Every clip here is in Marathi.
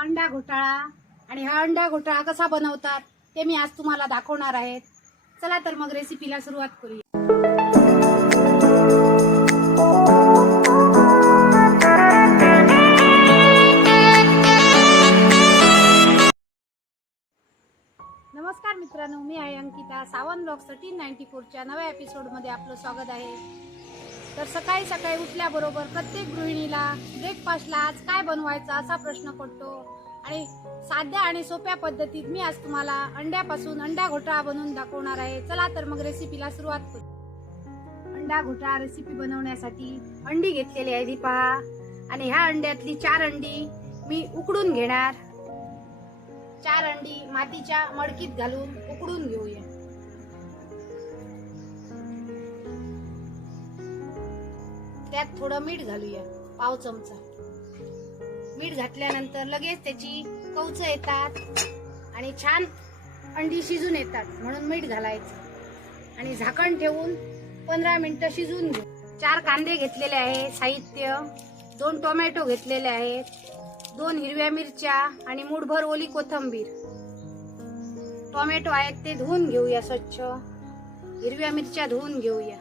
अंडा घोटाळा आणि हा अंडा घोटाळा कसा बनवतात ते मी आज तुम्हाला दाखवणार आहेत. चला तर मग रेसिपीला सुरुवात करूया. नमस्कार मित्रांनो मी आहे Ankita. Sawan blog thirteen ninety फोरच्या नव्या एपिसोडमध्ये आपलं स्वागत आहे. तर सकाळी सकाळी उठल्याबरोबर प्रत्येक गृहिणीला ब्रेकफास्टला आज काय बनवायचा असा प्रश्न पडतो. आणि साध्या आणि सोप्या पद्धतीत मी आज तुम्हाला अंड्यापासून अंडा घोटाळा बनवून दाखवणार आहे. चला तर मग रेसिपीला सुरुवात करू. अंडा घोटाळा रेसिपी बनवण्यासाठी अंडी घेतलेली आहे पहा आणि ह्या अंड्यातली चार अंडी मी उकडून घेणार. चार अंडी मातीच्या मडकीत घालून उकडून घेऊया. त्यात थोडं मीठ घालूया पाव चमचा. मीठ घातल्यानंतर लगेच त्याची कवच येतात आणि छान अंडी शिजून येतात म्हणून मीठ घालायचं. आणि झाकण ठेवून पंधरा मिनिटं शिजून घेऊ. चार कांदे घेतलेले आहे साहित्य दोन टोमॅटो घेतलेले आहेत दोन हिरव्या मिरच्या आणि मुठभर ओली कोथंबीर. टोमॅटो आहेत ते धुवून घेऊया स्वच्छ. हिरव्या मिरच्या धुवून घेऊया.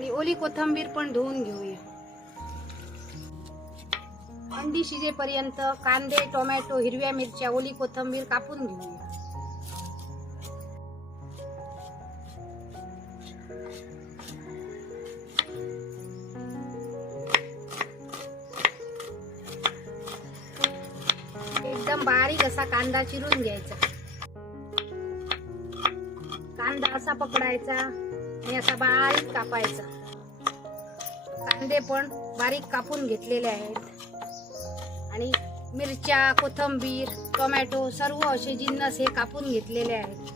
आणि ओली कोथंबीर पण धुवून घेऊया. अंडी शिजेपर्यंत कांदे टोमॅटो हिरव्या मिरच्या ओली कोथंबीर कापून घेऊया. एकदम बारीक असा कांदा चिरून घ्यायचा. कांदा असा पकडायचा. आणि असा बारीक कापायचा. कांदे पण बारीक कापून घेतलेले आहेत. आणि मिरच्या कोथंबीर टोमॅटो सर्व असे जिन्नस हे कापून घेतलेले आहेत.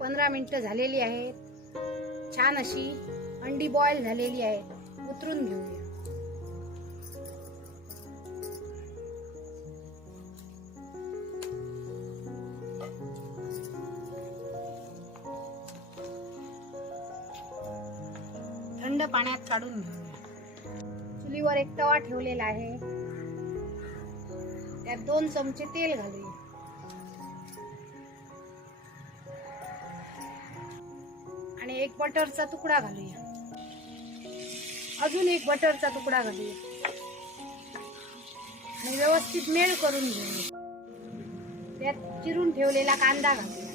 पंधरा मिनटं झालेली आहेत. छान अशी अंडी बॉईल झालेली आहेत. उतरून घेऊया. थंड पाण्यात काढून घेऊया. चुलीवर एक तवा ठेवलेला आहे. त्यात दोन चमचे तेल घालूया. आणि एक बटरचा तुकडा घालूया. अजून एक बटरचा तुकडा घालूया. आणि व्यवस्थित मेळ करून घेऊया. त्यात चिरून ठेवलेला कांदा घालूया.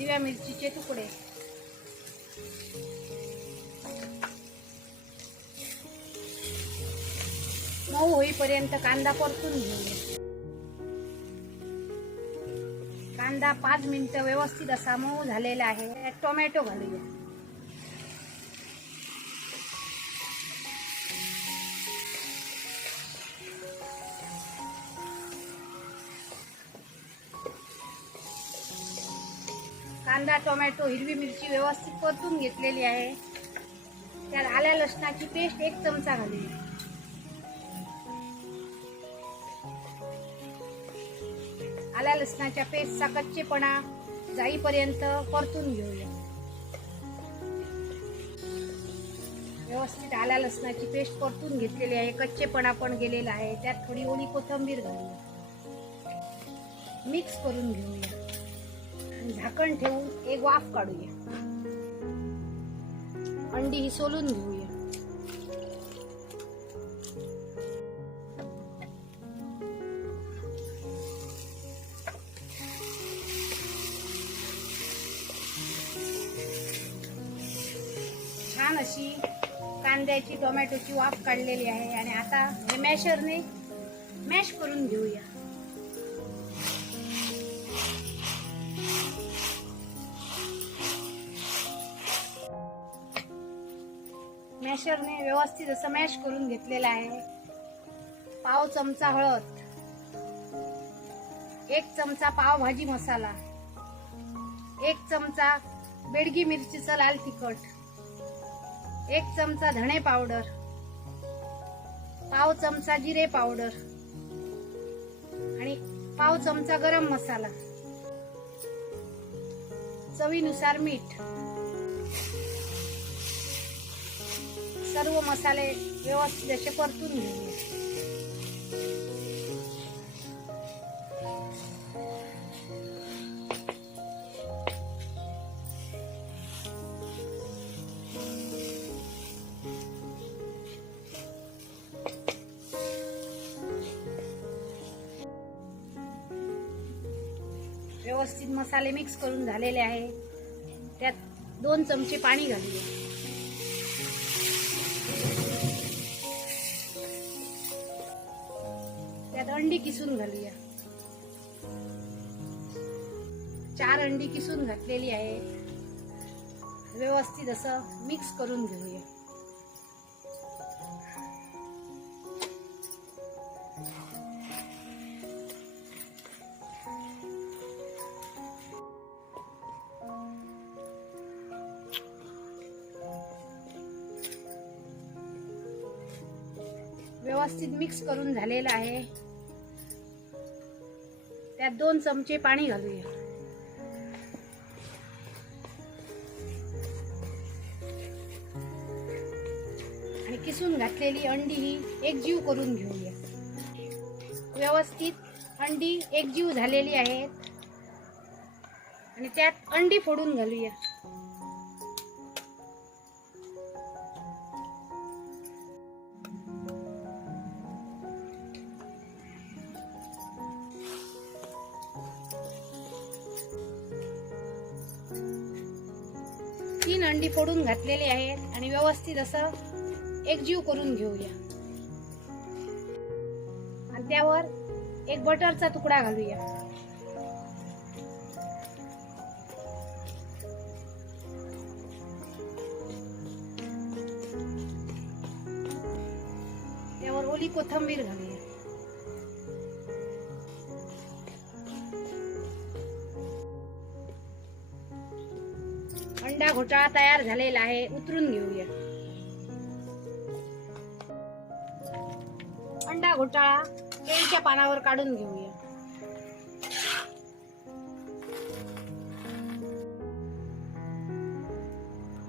हिरव्या मिरचीचे तुकडे. मऊ होईपर्यंत कांदा परतून घेऊया कांदा पाच मिनिटं व्यवस्थित असा मऊ झालेला आहे. टोमॅटो घालूया. टोमॅटो हिरवी मिरची व्यवस्थित परतून घेतलेली आहे. त्यात आल्या लसणाची पेस्ट एक चमचा घालूया आल्या लसणाच्या पेस्टचा कच्चेपणा जाईपर्यंत परतून घेऊया. व्यवस्थित आल्या लसणाची पेस्ट परतून घेतलेली आहे. कच्चेपणा पण गेलेला आहे. त्यात थोडी ओली कोथंबीर घालूया मिक्स करून घेऊया. झाकण ठेवून एक वाफ काढूया. अंडी ही सोलून घेऊया. छान अशी कांद्याची टोमॅटोची वाफ काढलेली आहे आणि आता हे मॅशरने मॅश करून घेऊया. मॅशरने व्यवस्थित असं मॅश करून घेतलेलं आहे. पाव चमचा हळद एक चमचा पावभाजी मसाला एक चमचा बेडगी मिरचीचं लाल तिखट एक चमचा धणे पावडर पाव चमचा जिरे पावडर आणि पाव चमचा गरम मसाला. चवीनुसार मीठ. सर्व मसाले व्यवस्थित असे परतून घेऊया व्यवस्थित मसाले मिक्स करून झालेले आहे. त्यात दोन चमचे पाणी घालूया. अंडी किसून घालूया. चार अंडी किसून घातलेली आहे. व्यवस्थित असं मिक्स करून घेऊया. व्यवस्थित मिक्स करून झालेलं आहे. त्यात दोन चमचे पाणी घालूया. आणि किसून घातलेली अंडी ही एकजीव करून घेऊया. व्यवस्थित अंडी एकजीव झालेली आहेत. आणि त्यात अंडी फोडून घालूया. तीन अंडी फोडून घातलेली आहेत आणि व्यवस्थित असं एकजीव करून घेऊया. आणि त्यावर एक बटरचा तुकडा घालूया. त्यावर ओली कोथंबीर घालूया. घोटाळा तयार झालेला आहे उतरून घेऊया. अंडा घोटाळा केळीच्या पानावर काढून घेऊया.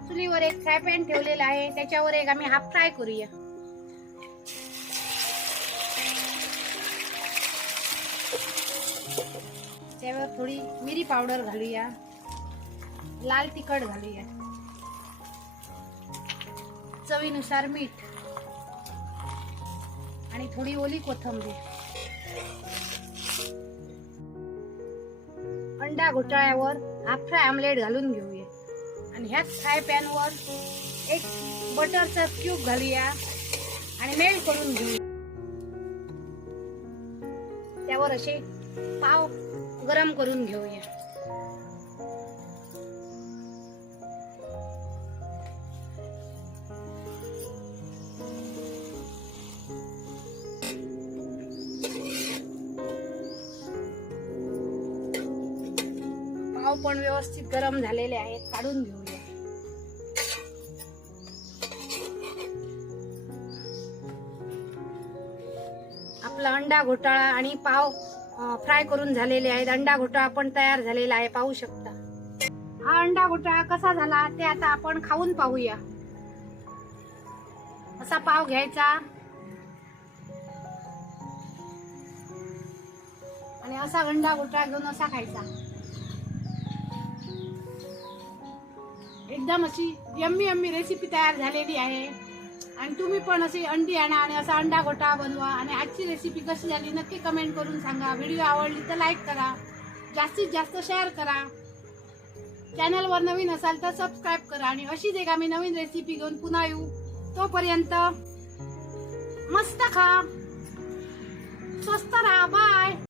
चुलीवर एक फ्राय पॅन ठेवलेला आहे त्याच्यावर एक आम्ही हाफ फ्राय करूया. त्यावर थोडी मिरी पावडर घालूया. लाल तिखट घालूया. चवीनुसार मीठ. आणि थोडी ओली कोथंबीर. अंडा घोटाळ्यावर हाफ फ्राय आमलेट घालून घेऊया. आणि ह्याच फ्राय पॅनवर एक बटरचा क्यूब घालूया. आणि मेल्ट करून घेऊया. त्यावर असे पाव गरम करून घेऊया. पण व्यवस्थित गरम झालेले आहेत काढून घेऊया. आपला अंडा घोटाळा आणि पाव फ्राय करून झालेले आहेत. अंडा घोटाळा पण तयार झालेला आहे पाहू शकता. हा अंडा घोटाळा कसा झाला ते आता आपण खाऊन पाहूया. असा पाव घ्यायचा. आणि असा अंडा घोटाळा घेऊन असा खायचा. एकदम अशी यम्मी यम्मी रेसिपी तयार झालेली आहे. आणि तुम्ही पण अशी अंडी आणा आणि असा अंडा घोटा बनवा. आणि आजची रेसिपी कशी झाली नक्की कमेंट करून सांगा. व्हिडिओ आवडली तर लाईक करा. जास्तीत जास्त शेअर करा. चॅनलवर नवीन असाल तर सबस्क्राईब करा. आणि अशीच एक आम्ही नवीन रेसिपी घेऊन पुन्हा येऊ. तोपर्यंत मस्त खा. स्वस्त राहा. बाय